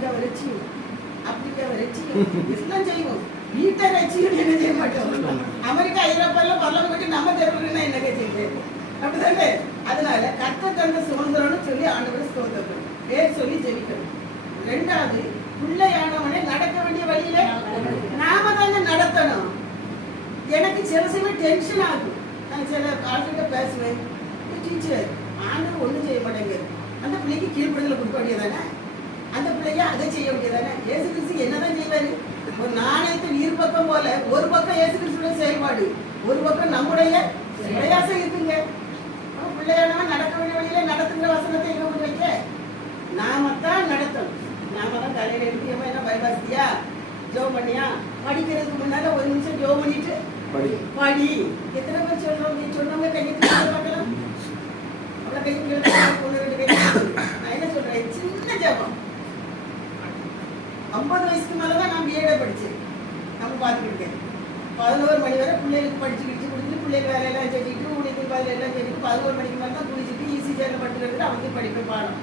ஆப்பிரிக்காவை வச்சியும் ஆப்பிரிக்காவை வச்சியும் எல்லாம் செய்வோம். வீட்டை வச்சியும் என்ன செய்ய மாட்டோம். அமெரிக்கா ஐரோப்பால பரலம் கட்டி நம்ம தெருவுன்னா என்ன செய்யுது அப்படிதானே. அதனால கர்த்தர் தந்த சுதந்திரம்னு சொல்லி ஆண்டவரை ஸ்தோத்திரம் பேர் சொல்லி ஜெபிக்கணும். ரெண்டாவது, பிள்ளையானவனை நடக்க வேண்டிய வழியில நாம தானே நடத்தணும். எனக்கு சில சமயம் டென்ஷன் ஆகும். நான் சில ஆள்கிட்ட பேசுவேன், டீச்சர் ஆண்டவர் ஒன்றும் செய்ய மாட்டேங்குது, அந்த பிள்ளைக்கு கீழ்ப்படுதலை கொடுக்க வேண்டியதானே, அந்த பிள்ளைய அதை செய்ய வேண்டியதானே. இயேசு கிறிஸ்து என்னதான் செய்வாரு? ஒரு நாணயத்தின் இரு பக்கம் போல ஒரு பக்கம் இயேசு கிறிஸ்துடைய செயல்பாடு, ஒரு பக்கம் நம்முடைய பிரயாசம் இருக்குங்க. பிள்ளையானவன் நடக்க வேண்டிய வழியில நடத்துகிற வசனத்தை எங்க கொண்டு வைக்க நாம தான் நடத்தணும். நாம தான் தலையில எழுதியமா என்ன பயபாசியா ஜோம் பண்ணியா படிக்கிறதுக்கு முன்னால ஒரு நிமிஷம் ஜோம் பண்ணிட்டு படி. எத்தனை பேர் சொல்றோம்? நீ சொன்னவங்க கையை பார்க்கலாம், அவ்வளோ கையை பொண்ணு ரெண்டு கை. நான் என்ன சொல்றேன், சின்ன ஜபம். 50 வயசுக்கு மேலதான் நான் பிஏட படிச்சேன். நம்ம பார்த்துட்டு இருக்கேன். 11 மணி வரை பிள்ளைகளுக்கு படிச்சு கொடுத்துட்டு பிள்ளைகள் வேலையெல்லாம் செஞ்சுட்டு உனக்கு வேலை எல்லாம் செஞ்சுட்டு 11 மணிக்கு மேலே தான் குளிச்சுட்டு ஈஸி சேர்ல படுத்துக்கிறது அவங்களுக்கு படிப்பேன் பாடம்.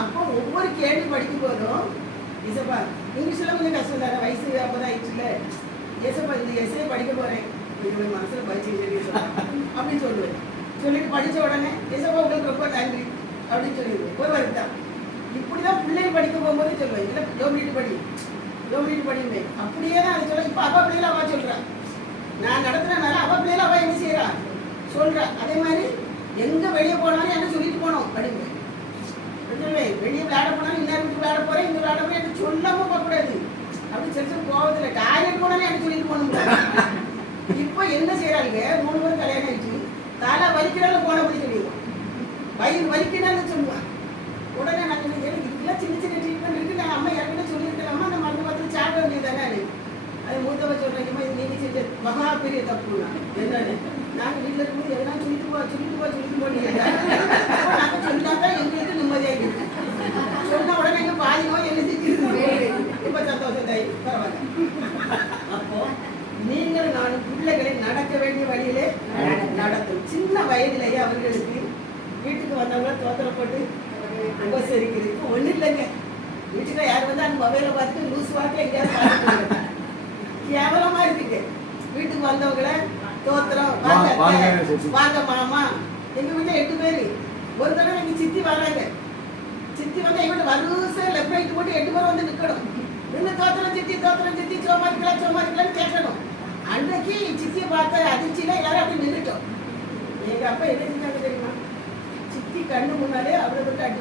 அப்போ ஒவ்வொரு கேள்வி படிக்கும் போதும் இசப்பா இங்கிலீஷ்ல கொஞ்சம் கஷ்டம் தானே, வயசு 50 ஆயிடுச்சுல, ஏசப்பா இந்த எஸ்ஐ படிக்க போறேன் கொஞ்சம் மனசுல படிச்சு அப்படின்னு சொல்லுவேன். சொல்லிட்டு படிச்ச உடனே ஏசப்பா உங்களுக்கு ரொம்ப நன்றி அப்படின்னு சொல்லிடுவேன். ஒரு வருத்தம். இப்படிதான் பிள்ளைகள் படிக்க போகும்போது சொல்லுவேன், இல்லை ஜோமிட்டு படியுமே. அப்படியே தான் அதை சொல்ல. இப்போ அவ பிள்ளைல அவ சொல்றான், நான் நடத்துறதுனால அவ பிள்ளைல அவ என்ன செய்யறா சொல்றா. அதே மாதிரி எங்க வெளியே போனாலும் என்ன சொல்லிட்டு போனோம் அப்படிங்க. வெளியே விளையாட போனாலும் இன்னொரு வீட்டு விளையாட போறேன், இங்க விளையாட போறேன் எனக்கு சொல்லாம போகக்கூடாது. அப்படி சில கோவத்துல டாய்லெட் போனாலும் எனக்கு சொல்லிட்டு போகணும். இப்போ என்ன செய்யறாங்க, 3 பேரும் கல்யாணம் ஆயிடுச்சு, தலை வலிக்கிறாலும் போன போய் சொல்லிடுவோம், வயிறு வலிக்கிறான்னு சொல்லுவான். உடனே நான் சொல்லிக்கிறேன், இதுக்கெல்லாம் சின்ன சின்ன ட்ரீட்மெண்ட் இருக்கு, நான் அம்மா ஏற்கனவே சொல்லியிருக்கிறேன், அந்த மருந்து பார்த்து சாப்பிட வேண்டியதானே. அது மூத்தவ சொல்றேன், இது நீங்க செஞ்ச மகா பெரிய தப்பு. என்னன்னு நாங்கள் வீட்டில் இருக்கும்போது எதனா சொல்லிட்டு போனீங்க, நாங்கள் சொன்னாதான் எங்களுக்கு நிம்மதியாக இருக்கு. சொன்ன உடனே எங்க பாதி நோய் என்ன செஞ்சிருக்கு, இப்ப சந்தோஷம் தாய் பரவாயில்ல. அப்போ நீங்கள் நானும் பிள்ளைகளை நடக்க வேண்டிய வழியிலே நடத்தும். சின்ன வயதிலேயே அவர்களுக்கு வீட்டுக்கு வந்தவங்க தோத்திரப்பட்டு உபசரிக்கிறதுக்கு ஒன்றும் இல்லைங்க. வீட்டுக்கு யார் வந்து அந்த மொபைலை பார்த்துட்டு லூஸ் வாக்கில் எங்கேயாவது பார்த்துட்டு கேவலமா இருக்குங்க. வீட்டுக்கு வந்தவங்கள தோத்திரம் வாங்க மாமா. எங்க வீட்டுல 8 பேரு. ஒரு தடவை எங்க சித்தி வராங்க. சித்தி வந்து எங்க வரிசை லெஃப்ட் ரைட் போட்டு 8 பேர் வந்து நிக்கணும். நின்று தோத்திரம் சித்தி சோமாரிக்கலான்னு கேட்கணும். அன்னைக்கு சித்தியை பார்த்த அதிர்ச்சியில எல்லாரும் அப்படி நின்றுட்டோம். எங்க அப்பா என்ன செஞ்சாங்க தெரியுமா, சித்தி கண்ணு முன்னாலே அவரை விட்டு அடி